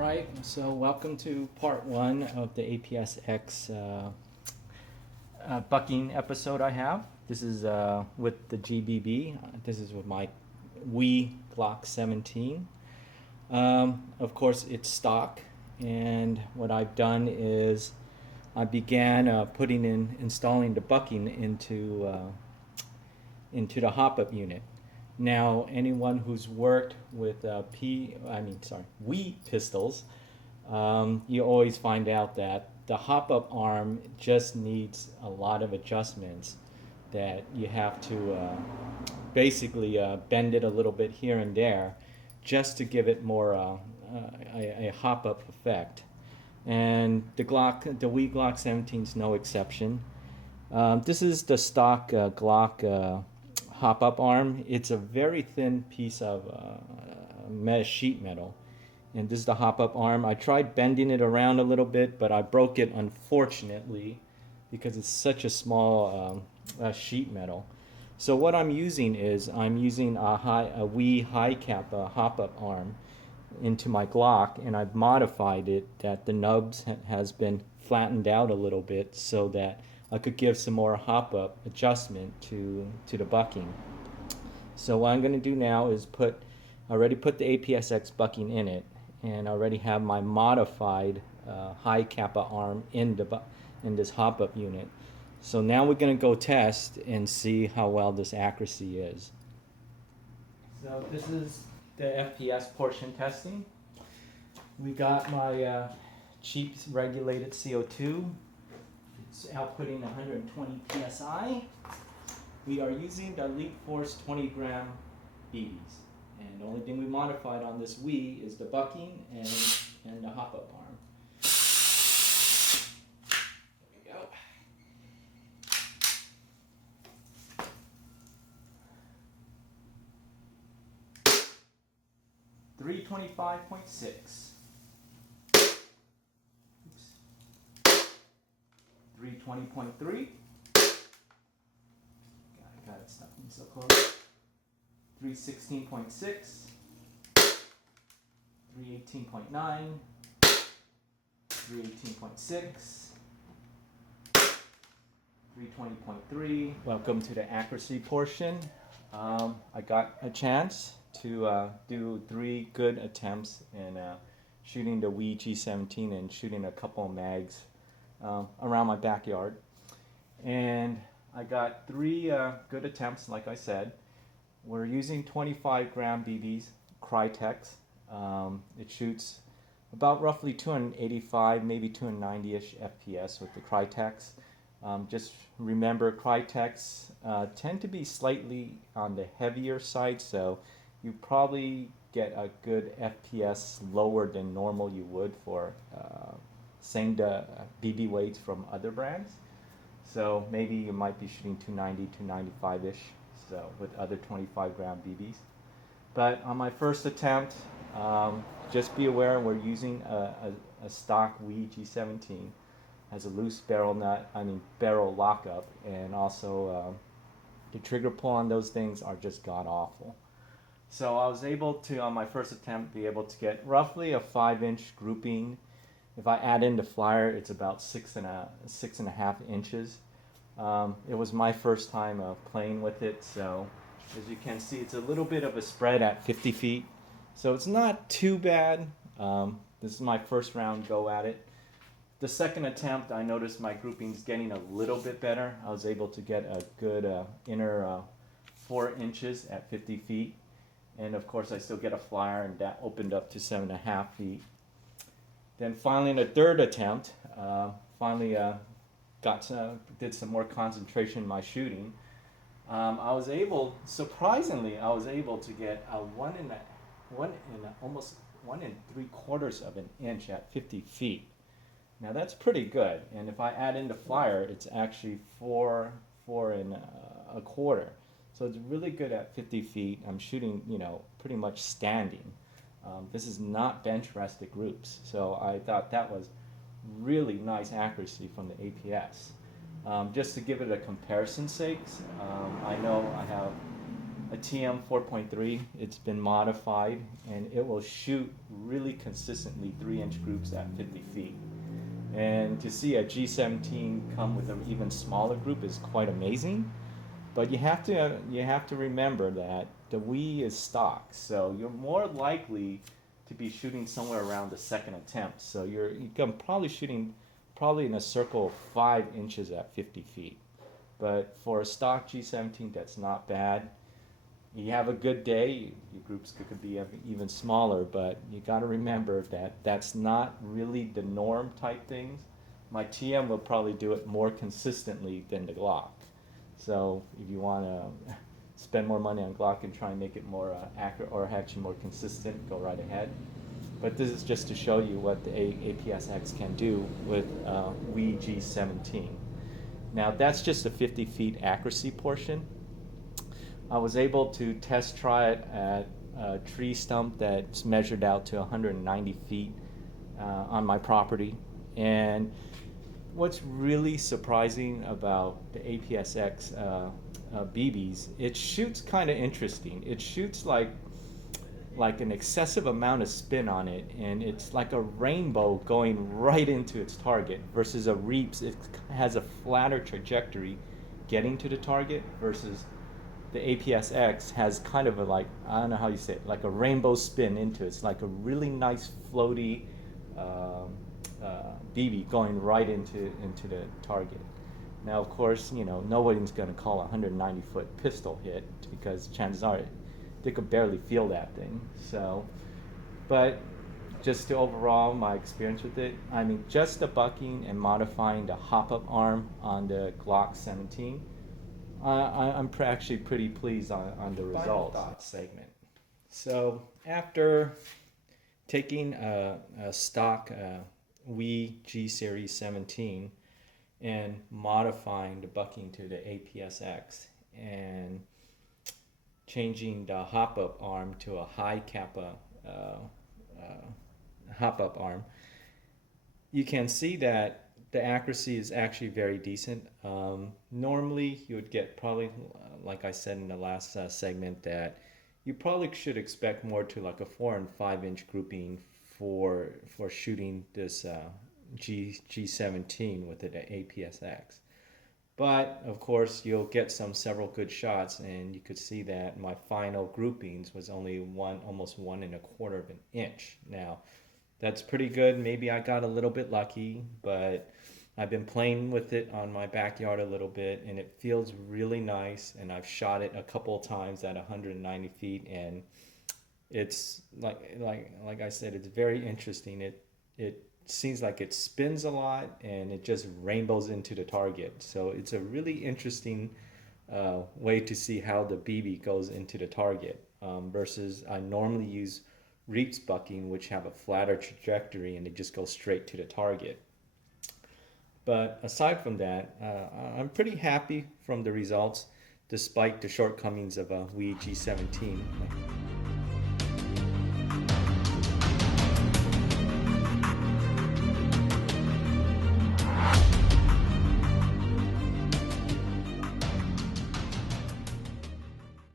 Right, so welcome to part one of the APS-X bucking episode I have. This is with the GBB. This is with my Wii Glock 17. Of course, it's stock, and what I've done is I began installing the bucking into the hop-up unit. Now, anyone who's worked with Wii pistols, you always find out that the hop-up arm just needs a lot of adjustments. That you have to basically bend it a little bit here and there, just to give it more a hop-up effect. And the Wii Glock 17 is no exception. This is the stock Glock hop-up arm. It's a very thin piece of sheet metal, and this is the hop-up arm. I tried bending it around a little bit, but I broke it, unfortunately, because it's such a small sheet metal. So what I'm using is a Wii high cap hop-up arm into my Glock, and I've modified it that the nubs has been flattened out a little bit so that I could give some more hop-up adjustment to the bucking. So what I'm going to do now is I already put the APS-X bucking in it, and I already have my modified high kappa arm in this hop-up unit. So now we're going to go test and see how well this accuracy is. So this is the FPS portion testing. We got my cheap regulated CO2. It's outputting 120 psi. We are using the Elite Force 20 gram BBs. And the only thing we modified on this Wii is the bucking and the hop-up arm. There we go. .325.6. 320.3. Got it stuck in so close. 316.6. 318.9. 318.6. 320.3. Welcome to the accuracy portion. I got a chance to do 3 good attempts in shooting the Wii G17 and shooting a couple of mags around my backyard, and I got 3 good attempts. Like I said, we're using 25 gram BBs, Crytek's. It shoots about roughly 285, maybe 290-ish FPS with the Crytek's. Just remember, Crytek's tend to be slightly on the heavier side, so you probably get a good FPS lower than normal you would for same the BB weights from other brands. So maybe you might be shooting 290, 295-ish, so with other 25 gram BBs. But on my first attempt, just be aware we're using a stock Wii G17. Has a loose barrel lockup, and also the trigger pull on those things are just god awful. So I was able to, on my first attempt, be able to get roughly a 5-inch grouping. If I add in the flyer, it's about 6.5 inches. It was my first time playing with it, so as you can see, it's a little bit of a spread at 50 feet. So it's not too bad. This is my first round go at it. The second attempt, I noticed my grouping's getting a little bit better. I was able to get a good inner 4 inches at 50 feet. And of course, I still get a flyer, and that opened up to 7.5 feet. Then finally, in the third attempt, did some more concentration in my shooting. Surprisingly, I was able to get a 1 3/4 of an inch at 50 feet. Now that's pretty good. And if I add in the flyer, it's actually 4 1/4. So it's really good at 50 feet. I'm shooting, pretty much standing. This is not bench rested groups. So I thought that was really nice accuracy from the APS. Just to give it a comparison sake, I know I have a TM 4.3. It's been modified and it will shoot really consistently 3-inch groups at 50 feet. And to see a G17 come with an even smaller group is quite amazing. But you have to remember that the Wii is stock, so you're more likely to be shooting somewhere around the second attempt. So you're probably shooting in a circle of 5 inches at 50 feet. But for a stock G17, that's not bad. You have a good day, your groups could be even smaller, but you got to remember that that's not really the norm type things. My TM will probably do it more consistently than the Glock. So if you want to spend more money on Glock and try and make it more accurate or actually more consistent, go right ahead. But this is just to show you what the APS-X can do with Wii G17. Now that's just the 50 feet accuracy portion. I was able to test try it at a tree stump that's measured out to 190 feet on my property. And what's really surprising about the APS-X BBs, it shoots kind of interesting. It shoots like an excessive amount of spin on it, and it's like a rainbow going right into its target, versus a Reaps, it has a flatter trajectory getting to the target, versus the APS-X has kind of a, like, I don't know how you say it, like a rainbow spin into it. It's like a really nice floaty BB going right into the target. Now, of course, you know, nobody's going to call a 190-foot pistol hit, because chances are they could barely feel that thing. So, but just to overall my experience with it, I mean, just the bucking and modifying the hop-up arm on the Glock 17, I'm actually pretty pleased on the results. Final thoughts segment. So after taking a stock Wii G Series 17 and modifying the bucking to the APS-X and changing the hop-up arm to a high kappa hop-up arm, you can see that the accuracy is actually very decent. Normally, you would get probably, like I said in the last segment, that you probably should expect more to like a 4 and 5 inch grouping for shooting this G17 with the APS-X. But of course, you'll get several good shots, and you could see that my final groupings was only almost 1 1/4 of an inch. Now, that's pretty good. Maybe I got a little bit lucky, but I've been playing with it on my backyard a little bit, and it feels really nice. And I've shot it a couple of times at 190 feet, and it's like I said, it's very interesting. It seems like it spins a lot, and it just rainbows into the target. So it's a really interesting way to see how the BB goes into the target versus I normally use Reaps bucking, which have a flatter trajectory and they just go straight to the target. But aside from that, I'm pretty happy from the results, despite the shortcomings of a Wii G17.